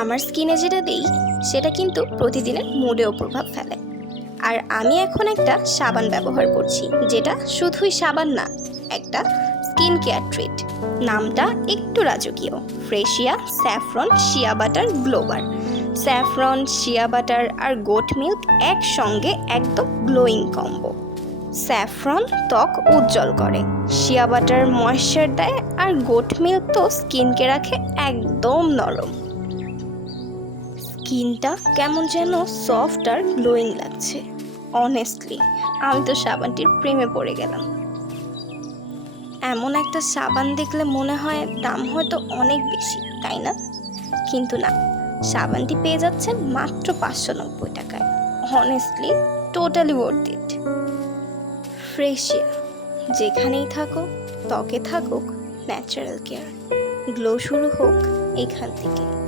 আমার স্কিনে যেটা দেই সেটা কিন্তু প্রতিদিনের মুডেও প্রভাব ফেলে। আর আমি এখন একটা সাবান ব্যবহার করছি, যেটা শুধুই সাবান না, একটা স্কিন কেয়ার ট্রিট। নামটা একটু রাজকীয়, Freshia saffron shea butter glow bar. Saffron, shea butter আর গোট মিল্ক একসঙ্গে একদম গ্লোয়িং কম্বো। স্যাফরন ত্বক উজ্জ্বল করে, শিয়া বাটার ময়েশ্চার দেয়, আর গোট মিল্ক তো স্কিনকে রাখে একদম নরম। স্কিনটা কেমন যেন সফট আর গ্লোয়িং লাগছে। অনেস্টলি আমি তো সাবানটির প্রেমে পড়ে গেলাম। এমন একটা সাবান দেখলে মনে হয় দাম হয়তো অনেক বেশি, তাই না? কিন্তু না, সাবানটি পেয়ে যাচ্ছেন মাত্র 590 টাকায়। Honestly totally worth it. Freshia, যেখানেই থাকো ত্বকে থাকুক ন্যাচারাল কেয়ার। গ্লো শুরু হোক এখান থেকে।